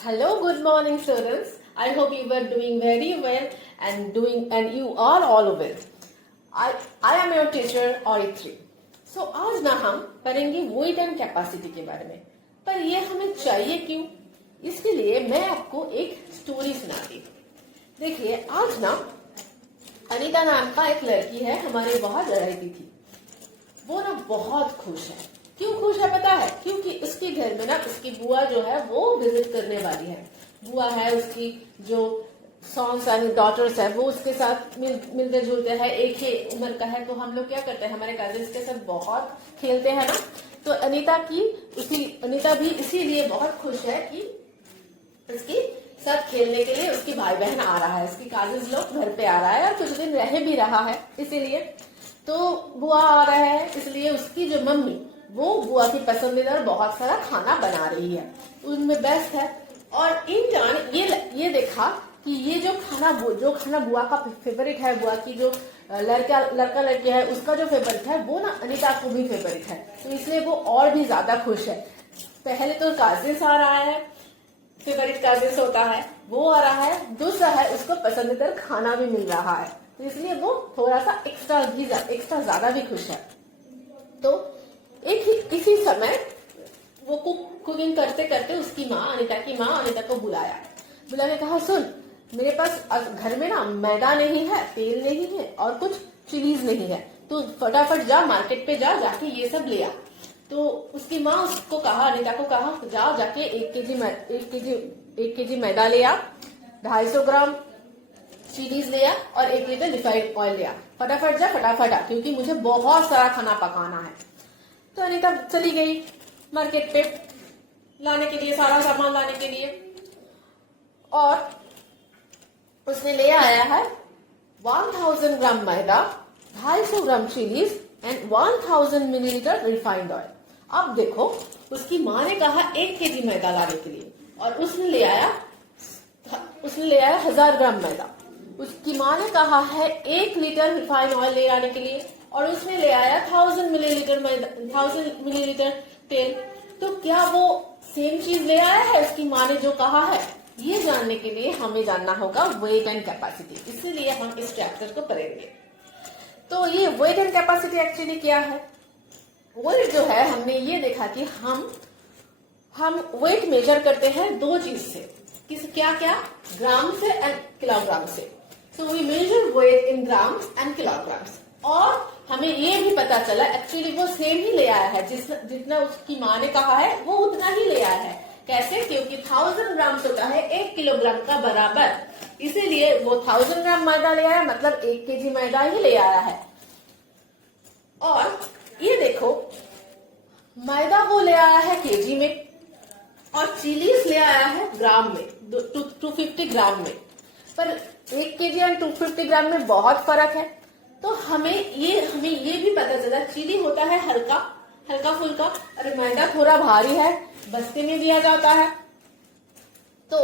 Hello, good morning, students. I hope you were doing very well and you are all well. I am your teacher Orithri. So आज ना हम पढ़ेंगे wait and capacity के बारे में, पर ये हमें चाहिए क्यों? इसके लिए मैं आपको एक स्टोरी सुनाती हूँ। देखिए, आज ना अनीता नाम का एक लड़की है, हमारे बहुत रहती थी। वो ना बहुत खुश है। क्यों खुश है पता है? क्योंकि उसके घर में ना उसकी बुआ जो है वो विजिट करने वाली है। बुआ है उसकी जो सॉन्स एंड डॉटर्स है वो उसके साथ मिलते जुलते हैं, एक ही उम्र का है। तो हम लोग क्या करते हैं, हमारे कजिन्स के साथ बहुत खेलते हैं ना। तो अनीता भी इसीलिए बहुत खुश है कि उसके साथ खेलने के लिए उसकी भाई बहन आ रहा है, उसकी कजिन्स लोग घर पे आ रहा है और कुछ दिन रह भी रहा है। इसीलिए तो बुआ आ रहा है, इसलिए उसकी जो मम्मी वो बुआ की पसंदीदा बहुत सारा खाना बना रही है, उनमें बेस्ट है। और इन टर्न ये देखा कि ये जो खाना बुआ का फेवरेट है, बुआ की जो लड़का लड़की है उसका जो फेवरेट है वो ना अनीता को भी फेवरेट है। तो इसलिए वो और भी ज्यादा खुश है। पहले तो काजिन्स आ रहा है, फेवरेट काजिन्स होता है, वो आ रहा है, दूसरा है उसको पसंदीदा खाना भी मिल रहा है। तो इसलिए वो थोड़ा सा एक्स्ट्रा ज्यादा भी खुश है। तो इसी समय वो कुकिंग करते करते उसकी अनीता की माँ अनीता को बुला के कहा, सुन, मेरे पास घर में ना मैदा नहीं है, तेल नहीं है और कुछ चिलीज नहीं है, तो फटाफट जा मार्केट पे जाके ये सब ले आ। तो उसकी माँ उसको कहा, अनीता को कहा, जाओ जाके एक केजी मैदा ले आ, 250 ग्राम चीनीज ले आ और 1 लीटर रिफाइंड ऑयल ले आ। फटाफट जा, फटाफट आ, क्योंकि मुझे बहुत सारा खाना पकाना है। तो अनीता चली गई मार्केट पे लाने के लिए, सारा सामान लाने के लिए, और उसने ले आया है 1000 ग्राम मैदा, 250 gram chillies and 1000 millilitre refined oil. अब देखो, उसकी माँ ने कहा 1 केजी मैदा लाने के लिए और उसने ले आया 1000 ग्राम मैदा। उसकी माँ ने कहा है 1 लीटर रिफाइंड ऑयल ले आने के लिए और उसने ले आया 1000 मिलीलीटर तेल। तो क्या वो सेम चीज ले आया है उसकी माँ ने जो कहा है? ये जानने के लिए हमें जानना होगा वेट एंड कैपेसिटी। इसीलिए हम इस चैप्टर को पढ़ेंगे। तो ये वेट एंड कैपेसिटी एक्चुअली क्या है? वेट जो है, हमने ये देखा कि हम वेट मेजर करते हैं दो चीज से, क्या ग्राम से एंड किलोग्राम से। So we measure weight in grams and kilograms. और हमें ये भी पता चला एक्चुअली वो सेम ही ले आया है, जितना उसकी माँ ने कहा है वो उतना ही ले आया है। कैसे? क्योंकि 1000 ग्राम होता है 1 किलोग्राम का बराबर, इसीलिए वो 1000 ग्राम मैदा ले आया, मतलब 1 केजी मैदा ही ले आया है। और ये देखो, मैदा वो ले आया है केजी में और चिलीज ले आया है ग्राम में, 250 ग्राम में। पर 1 केजी और 250 ग्राम में बहुत फर्क है। तो हमें ये भी पता चला, चिली होता है हल्का फुल्का, और मैदा थोड़ा भारी है, बस्ते में दिया जाता है। तो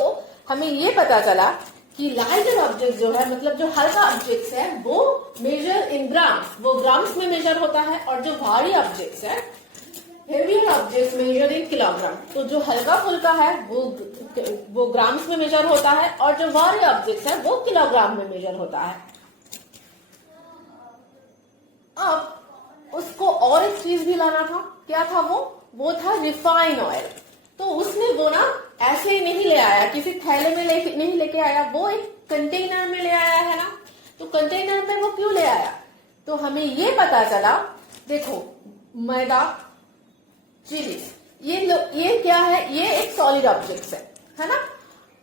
हमें ये पता चला कि लाइटर ऑब्जेक्ट जो है, मतलब जो हल्का ऑब्जेक्ट्स है, वो मेजर इन ग्राम्स, वो ग्राम्स में मेजर होता है, और जो भारी ऑब्जेक्ट्स है, heavier objects measure in kilogram. तो जो हल्का फुल्का है वो ग्राम्स में मेजर होता है, और जो भारी ऑब्जेक्ट्स है वो किलोग्राम में मेजर होता है। अब उसको और एक चीज भी लाना था। क्या था वो था रिफाइन ऑयल। तो उसने वो ना ऐसे ही नहीं ले आया, किसी थैले में नहीं लेके आया, वो एक कंटेनर में ले आया है ना। तो कंटेनर में वो क्यों ले आया? तो हमें ये पता चला, देखो, मैदा, चिलीज, ये क्या है? ये एक सॉलिड ऑब्जेक्ट है ना।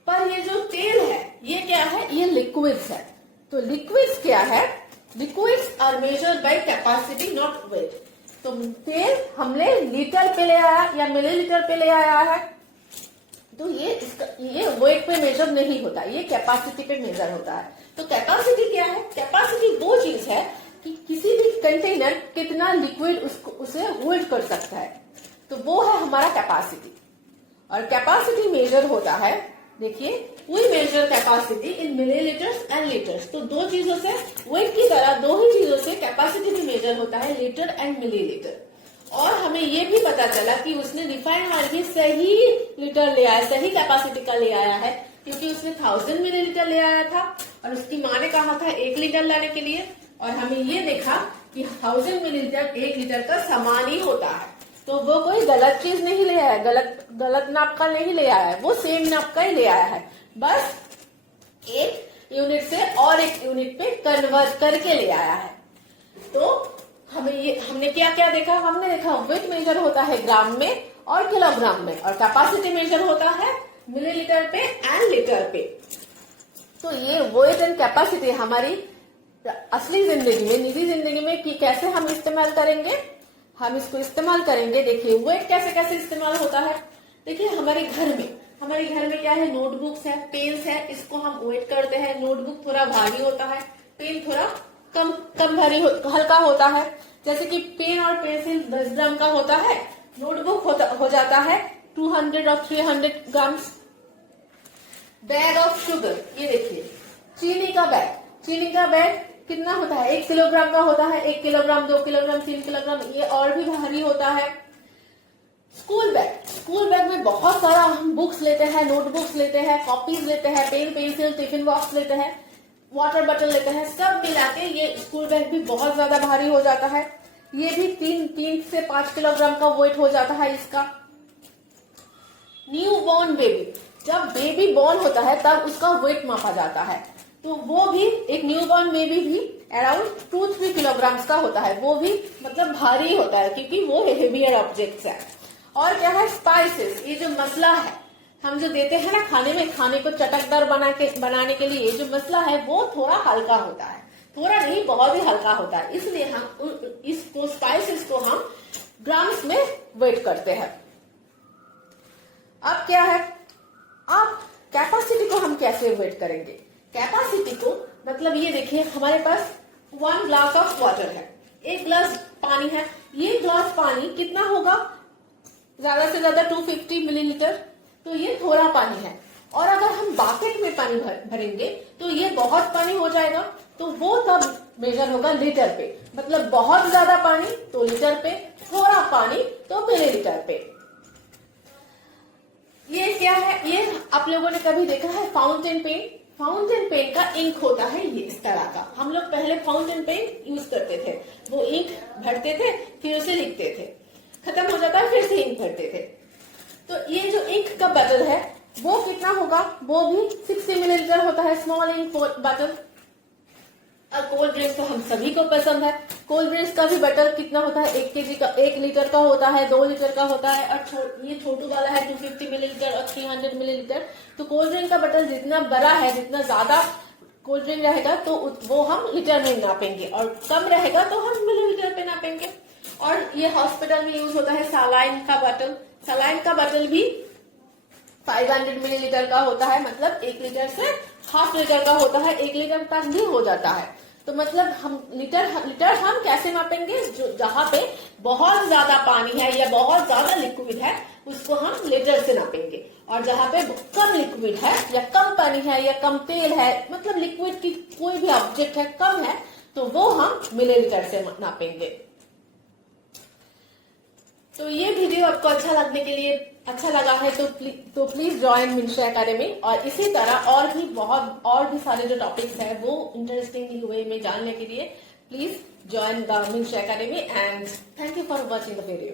पर ये जो तेल है ये क्या है? ये लिक्विड्स है। तो लिक्विड्स क्या है? Liquids are measured by capacity not weight. तो तेल हमने लीटर पे ले आया या मिलीलीटर पे ले आया है, तो ये वेट पे मेजर नहीं होता, ये कैपेसिटी पे मेजर होता है। तो कैपेसिटी क्या है? कैपेसिटी वो चीज है कि किसी भी कंटेनर कितना लिक्विड उसे होल्ड कर सकता है, तो वो है हमारा कैपेसिटी। और कैपेसिटी मेजर होता है, देखिए, we measure capacity in millilitres and litres. तो दो चीजों से, वेट की तरह दो ही चीजों से कैपेसिटी भी मेजर होता है, लीटर एंड मिलीलीटर। और हमें ये भी पता चला कि उसने रिफाइंड ऑयल भी सही लीटर ले आया, सही कैपेसिटी का ले आया है, क्योंकि उसने 1000 मिलीलीटर ले आया था और उसकी माँ ने कहा था 1 लीटर लाने के लिए। और हमें ये देखा कि 1000 मिलीलीटर 1 लीटर का समान ही होता है। तो वो कोई गलत चीज नहीं ले आया, गलत नाप का नहीं ले आया है, वो सेम नाप का ही ले आया है, बस एक यूनिट से और एक यूनिट पे कन्वर्ट करके ले आया है। तो हमने क्या क्या देखा? हमने देखा वेट मेजर होता है ग्राम में और किलोग्राम में, और कैपेसिटी मेजर होता है मिलीलीटर पे एंड लीटर पे। तो ये वेट एंड कैपेसिटी हमारी असली जिंदगी में, निजी जिंदगी में कि कैसे हम इस्तेमाल करेंगे, हम इसको इस्तेमाल करेंगे। देखिए वेट कैसे कैसे इस्तेमाल होता है। देखिए हमारे घर में क्या है, नोटबुक्स है, पेन्स है, इसको हम वेट करते हैं। नोटबुक थोड़ा भारी होता है, पेन थोड़ा कम भारी हल्का होता है। जैसे कि पेन और पेंसिल 10 ग्राम का होता है, नोटबुक हो जाता है 200 और 300 ग्राम। बैग ऑफ शुगर, ये देखिए चीनी का बैग कितना होता है? 1 किलोग्राम का होता है। 1 किलोग्राम, 2 किलोग्राम, 3 किलोग्राम, ये और भी भारी होता है। स्कूल बैग में बहुत सारा हम बुक्स लेते हैं, नोटबुक्स लेते हैं, कॉपीज लेते हैं, पेन पेंसिल, टिफिन बॉक्स लेते हैं, वाटर बॉटल लेते हैं, सब मिला के ये स्कूल बैग भी बहुत ज्यादा भारी हो जाता है। ये भी 3 से 5 किलोग्राम का वेट हो जाता है इसका। न्यू बॉर्न बेबी, जब बेबी बॉर्न होता है तब उसका वेट मापा जाता है, तो वो भी एक न्यू बॉर्न बेबी भी अराउंड 2-3 किलोग्राम का होता है। वो भी मतलब भारी होता है क्योंकि वो हेवियर ऑब्जेक्ट्स है। और क्या है? स्पाइसेस, ये जो मसाला है हम जो देते हैं ना खाने में, खाने को चटकदार बनाने के लिए जो मसाला है वो थोड़ा हल्का होता है, थोड़ा नहीं बहुत ही हल्का होता है, इसलिए हम इसको स्पाइसेस को हम ग्राम्स में वेट करते हैं। अब क्या है, अब कैपेसिटी को हम कैसे वेट करेंगे? कैपेसिटी को मतलब ये देखिए हमारे पास 1 ग्लास ऑफ वाटर है, 1 ग्लास पानी है। ये ग्लास पानी कितना होगा? ज्यादा से ज्यादा 250 मिलीलीटर, तो ये थोड़ा पानी है। और अगर हम बाकेट में पानी भरेंगे तो ये बहुत पानी हो जाएगा, तो वो तब मेजर होगा लीटर पे। मतलब बहुत ज्यादा पानी तो लीटर पे, थोड़ा पानी तो मिलीलीटर पे। ये क्या है? ये आप लोगों ने कभी देखा है फाउंटेन पेन? फाउंटेन पेन का इंक होता है ये इस तरह का। हम लोग पहले फाउंटेन पेन यूज करते थे, वो इंक भरते थे, फिर उसे लिखते थे, खत्म हो जाता है फिर से इंक भरते थे। तो ये जो इंक का बटल है वो कितना होगा? वो भी 60 मिलीलीटर होता है, स्मॉल इंक बटल। और कोल्ड ड्रिंक्स तो हम सभी को पसंद है। कोल्ड ड्रिंक्स का भी बटल कितना होता है? 1 केजी का, 1 लीटर का होता है, 2 लीटर का होता है। और ये छोटू वाला है 250 मिलीलीटर और 300 मिलीलीटर। तो कोल्ड ड्रिंक का बटल जितना बड़ा है, जितना ज्यादा कोल्ड ड्रिंक रहेगा तो वो हम लीटर में नापेंगे, और कम रहेगा तो हम मिलीलीटर पे नापेंगे। और ये हॉस्पिटल में यूज होता है सलाइन का बटल। सलाइन का बटल भी 500 मिलीलीटर का होता है, मतलब 1 लीटर से हाफ लीटर का होता है, 1 लीटर तक भी हो जाता है। तो मतलब हम लीटर हम कैसे मापेंगे? जो जहाँ पे बहुत ज्यादा पानी है या बहुत ज्यादा लिक्विड है उसको हम लीटर से नापेंगे, और जहाँ पे कम लिक्विड है या कम पानी है या कम तेल है, मतलब लिक्विड की कोई भी ऑब्जेक्ट है कम है, तो वो हम मिलीलीटर से नापेंगे। तो ये वीडियो आपको अच्छा लगा है तो प्लीज ज्वाइन मिन्शा एकेडमी। और इसी तरह और भी सारे जो टॉपिक्स है वो इंटरेस्टिंग वे में जानने के लिए please join the Minsha academy. And thank you for watching the video.